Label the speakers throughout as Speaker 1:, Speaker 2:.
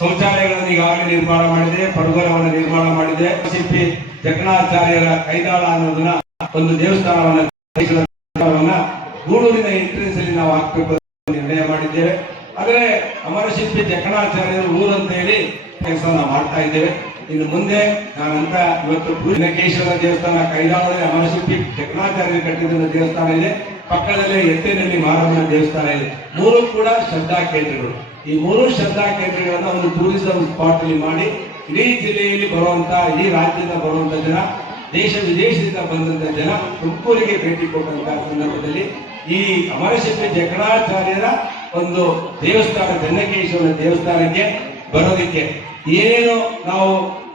Speaker 1: ಶೌಚಾಲಯಗಳನ್ನು ಈಗಾಗಲೇ ನಿರ್ಮಾಣ ಮಾಡಿದೆ ಪಡುಗರವನ್ನು ನಿರ್ಮಾಣ ಮಾಡಿದೆ. ಸಿಪಿ ಜಕಣಾಚಾರ್ಯರ ಕೈದಾಳ ಅನ್ನೋದನ್ನ ಒಂದು ದೇವಸ್ಥಾನವನ್ನ ಗೂಡೂರಿನ ಎಂಟ್ರೆನ್ಸ್ ಅಲ್ಲಿ ನಾವು ಹಾಕಬೇಕು ನಿರ್ಣಯ ಮಾಡಿದ್ದೇವೆ. ಆದರೆ ಅಮರಶಿಲ್ಪಿ ಜಕಣಾಚಾರ್ಯರು ಊರಂತ ಹೇಳಿ ಕೆಲಸವನ್ನು ಮಾಡ್ತಾ ಇದ್ದೇವೆ. ಇನ್ನು ಮುಂದೆ ನಾನಂತ ಇವತ್ತು ಪೂರ್ಣಕೇಶ್ವರ ದೇವಸ್ಥಾನ ಕೈದಾಳದಲ್ಲಿ ಅಮರಶಿಲ್ಪಿ ಜಕಣಾಚಾರ್ಯರು ಕಟ್ಟಿದ ದೇವಸ್ಥಾನ ಇದೆ. ಪಕ್ಕದಲ್ಲೇ ಎತ್ತಿನಲ್ಲಿ ಮಾರಮ್ಮನ ದೇವಸ್ಥಾನ ಇದೆ. ಮೂರು ಕೂಡ ಶ್ರದ್ಧಾ ಕೇಂದ್ರಗಳು. ಈ ಮೂರು ಶ್ರದ್ಧಾ ಕೇಂದ್ರಗಳನ್ನ ಒಂದು ಟೂರಿಸಂ ಸ್ಪಾಟ್ ಮಾಡಿ ಇಡೀ ಜಿಲ್ಲೆಯಲ್ಲಿ ಬರುವಂತ, ಇಡೀ ರಾಜ್ಯದ ಬರುವಂತ ಜನ, ದೇಶ ವಿದೇಶದಿಂದ ಬಂದಂತ ಜನ ತುಮಕೂರಿಗೆ ಭೇಟಿ ಕೊಟ್ಟಂತಹ ಸಂದರ್ಭದಲ್ಲಿ ಈ ಅಮರಶಿಲ್ಪಿ ಜಕಣಾಚಾರ್ಯರ ಒಂದು ದೇವಸ್ಥಾನ ಚೆನ್ನಕೇಶ್ವರ ದೇವಸ್ಥಾನಕ್ಕೆ ಬರೋದಿಕ್ಕೆ ಏನೇನು ನಾವು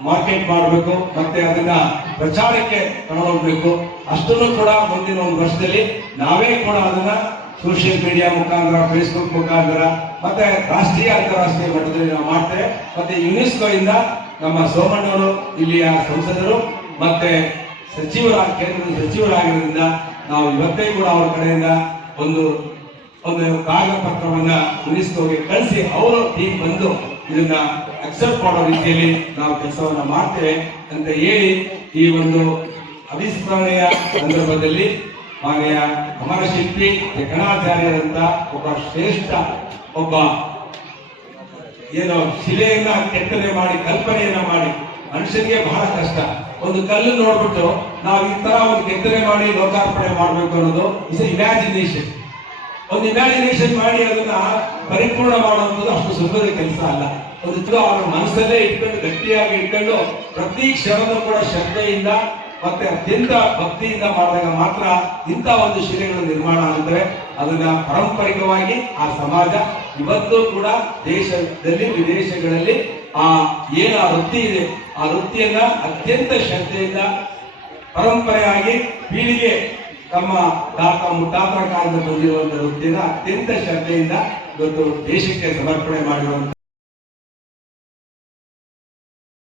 Speaker 1: ಮಾರ್ಕೆಟ್ ಮಾಡಬೇಕು, ಮತ್ತೆ ಅದನ್ನ ಪ್ರಚಾರಕ್ಕೆ ತಗೊಂಡೋಗ್ಬೇಕು ಅಷ್ಟನ್ನು ಕೂಡ ಮುಂದಿನ ಒಂದು ವರ್ಷದಲ್ಲಿ ನಾವೇ ಕೂಡ ಅದನ್ನ ಸೋಷಿಯಲ್ ಮೀಡಿಯಾ ಮುಖಾಂತರ ಫೇಸ್ಬುಕ್ ಮುಖಾಂತರ, ಮತ್ತೆ ರಾಷ್ಟ್ರೀಯ ಅಂತಾರಾಷ್ಟ್ರೀಯ ಮಟ್ಟದಲ್ಲಿ ನಾವು ಮಾಡ್ತೇವೆ. ಮತ್ತೆ ಯುನೆಸ್ಕೋ ಇಂದ ನಮ್ಮ ಸೋಮಣ್ಣವರು, ಇಲ್ಲಿಯ ಸಂಸದರು, ಮತ್ತೆ ಸಚಿವರ, ಕೇಂದ್ರದ ಸಚಿವರಾಗಿರೋದ್ರಿಂದ ನಾವು ಇವತ್ತೇ ಕೂಡ ಅವರ ಕಡೆಯಿಂದ ಒಂದು ಒಂದು ಕಾಗದ ಪತ್ರವನ್ನ ಯುನೆಸ್ಕೋಗೆ ಕಳಿಸಿ ಅವರು ಟೀಮ್ ಬಂದು ಇದನ್ನ ಅಕ್ಸೆಪ್ಟ್ ಮಾಡೋ ರೀತಿಯಲ್ಲಿ ನಾವು ಕೆಲಸವನ್ನ ಮಾಡ್ತೇವೆ ಅಂತ ಹೇಳಿ ಈ ಒಂದು ಅವಿಸ್ಮರಣೆಯ ಸಂದರ್ಭದಲ್ಲಿ ಮಾನ್ಯ ಅಮರಶಿಲ್ಪಿ ಜಗಣಾಚಾರ್ಯರಂತ ಒಬ್ಬ ಶ್ರೇಷ್ಠ, ಒಬ್ಬ ಏನೋ ಶಿಲೆಯನ್ನ ಕೆತ್ತನೆ ಮಾಡಿ, ಕಲ್ಪನೆಯನ್ನ ಮಾಡಿ, ಮನುಷ್ಯನಿಗೆ ಬಹಳ ಕಷ್ಟ. ಒಂದು ಕಲ್ಲು ನೋಡ್ಬಿಟ್ಟು ನಾವು ಈ ತರ ಒಂದು ಕೆತ್ತನೆ ಮಾಡಿ ಲೋಕಾರ್ಪಣೆ ಮಾಡಬೇಕು ಅನ್ನೋದು ಇಸ್ ಇಮ್ಯಾಜಿನೇಷನ್ ಒಂದು ಇಮ್ಯಾಜಿನೇಷನ್ ಮಾಡಿ ಅದನ್ನ ಪರಿಪೂರ್ಣ ಮಾಡುವಂಥದ್ದು ಅಷ್ಟು ಸುಲಭದ ಕೆಲಸ ಅಲ್ಲ. ಒಂದು ಅವರ ಮನಸ್ಸಲ್ಲೇ ಇಟ್ಕೊಂಡು ಗಟ್ಟಿಯಾಗಿ ಇಟ್ಕೊಂಡು ಪ್ರತಿ ಕ್ಷಣದೂ ಕೂಡ ಶ್ರದ್ಧೆಯಿಂದ ಮತ್ತೆ ಅತ್ಯಂತ ಭಕ್ತಿಯಿಂದ ಮಾಡಿದಾಗ ಮಾತ್ರ ಇಂಥ ಒಂದು ಶಿಲೆಗಳ ನಿರ್ಮಾಣ ಆಗುತ್ತವೆ ಅದನ್ನ ಪಾರಂಪರಿಕವಾಗಿ ಆ ಸಮಾಜ ಇವತ್ತು ಕೂಡ ದೇಶದಲ್ಲಿ, ವಿದೇಶಗಳಲ್ಲಿ ಆ ಏನು ಆ ವೃತ್ತಿ ಇದೆ, ಆ ವೃತ್ತಿಯನ್ನ ಅತ್ಯಂತ ಶ್ರದ್ಧೆಯಿಂದ ಪರಂಪರೆಯಾಗಿ ಪೀಳಿಗೆ ತಮ್ಮ ತಾತ ಮುತ್ತಾತರ ಕಾಲದ ಬಂದಿರುವಂತಹ ವೃತ್ತಿಯನ್ನ ಅತ್ಯಂತ ಶ್ರದ್ಧೆಯಿಂದ ಇವತ್ತು ದೇಶಕ್ಕೆ ಸಮರ್ಪಣೆ ಮಾಡಿರುವಂತ